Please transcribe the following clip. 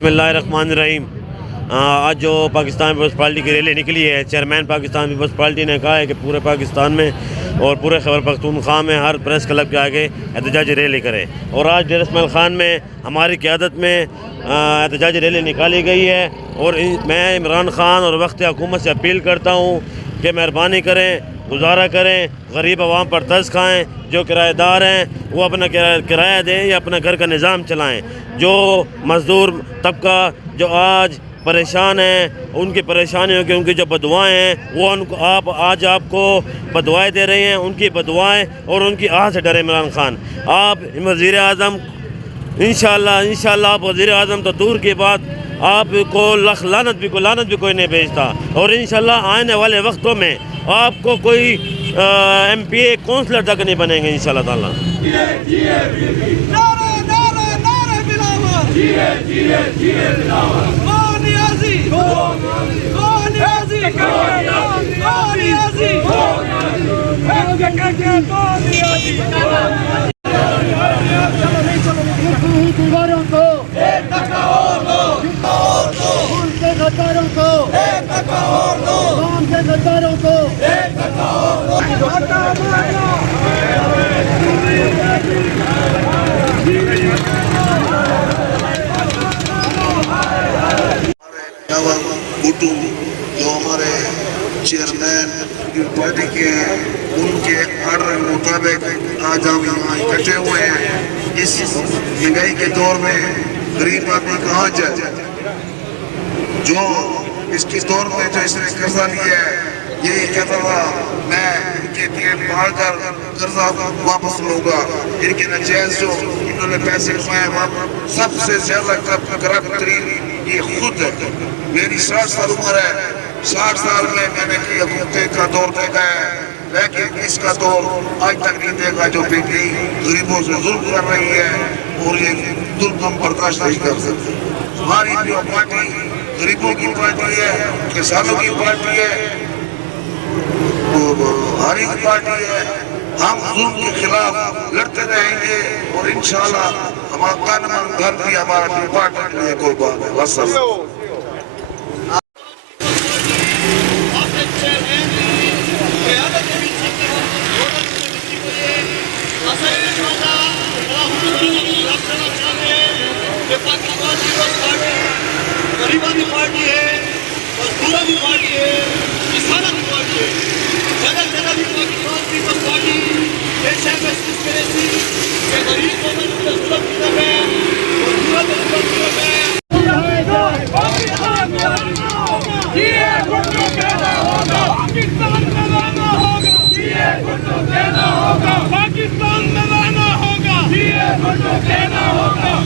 بسم اللہ الرحمن الرحیم۔ آج جو پاکستان پیپلز پارٹی کی ریلی نکلی ہے، چیئرمین پاکستان پیپلز پارٹی نے کہا ہے کہ پورے پاکستان میں اور پورے خیبر پختونخوا میں ہر پریس کلب کے آگے احتجاجی ریلی کرے، اور آج ڈیرہ اسماعیل خان میں ہماری قیادت میں احتجاجی ریلی نکالی گئی ہے۔ اور میں عمران خان اور وقت حکومت سے اپیل کرتا ہوں کہ مہربانی کریں، گزارا کریں، غریب عوام پر ترس کھائیں، جو کرایہ دار ہیں وہ اپنا کرایہ دیں یا اپنا گھر کا نظام چلائیں۔ جو مزدور طبقہ جو آج پریشان ہیں، ان کی پریشانیوں کی ان کی جو بدوائیں ہیں وہ آج آپ کو بدوائیں دے رہے ہیں، ان کی بدوائیں اور ان کی آہ سے ڈرے عمران خان۔ آپ وزیر اعظم انشاءاللہ آپ وزیر اعظم تو دور کی بات، آپ کو لعنت بھی کوئی نہیں بھیجتا، اور انشاءاللہ آنے والے وقتوں میں آپ کو کوئی ایم پی اے کونسلر تک نہیں بنیں گے انشاءاللہ تعالیٰ۔ جو ہمارے چیئرمین کی پارٹی کے ہیں، ان کے آرڈر کے مطابق آج ہم یہاں اکٹھے ہوئے ہیں۔ اس مہنگائی کے دور میں غریب آدمی کہاں جائے؟ جو اس کے دور میں جو اس نے قرضہ لیا ہے، یہی کہتا تھا میں ان کے پیٹ پھاڑ کر قرضہ واپس لوں گا۔ ان کے نجائز جو انہوں نے پیسے کمائے، سب سے زیادہ کرپٹ ترین یہ خود ہے۔ میری 60 سال عمر ہے، 60 سال میں نے کی حکومتیں کا دور دیکھا ہے، لیکن اس کا دور آج تک نہیں دیکھا جو بیٹی غریبوں سے ظلم کر رہی ہے، اور یہ ظلم ہم برداشت نہیں کر سکتے۔ ہماری جو پارٹی غریبوں کی پارٹی ہے، کسانوں کی پارٹی ہے، ہماری پارٹی ہے۔ ہم ظلم کے خلاف لڑتے رہیں گے، اور انشاءاللہ ہمارا قانون گھر بھی ہمارا پارٹی کے لیے قربان ہے۔ والسلام۔ غریبوں کی پارٹی ہے، مزدوروں کی پارٹی ہے، کسانوں کی پارٹی ہے۔ جگہ بھی پاکستان پیپلز پارٹی یہ شہر محسوس کرے تھی کہ غریب لوگوں کو ظلم کی طرف ہے، مزدوروں کو ظلم کی طرف ہے۔ پاکستان میں لانا ہوگا، دینا ہوگا۔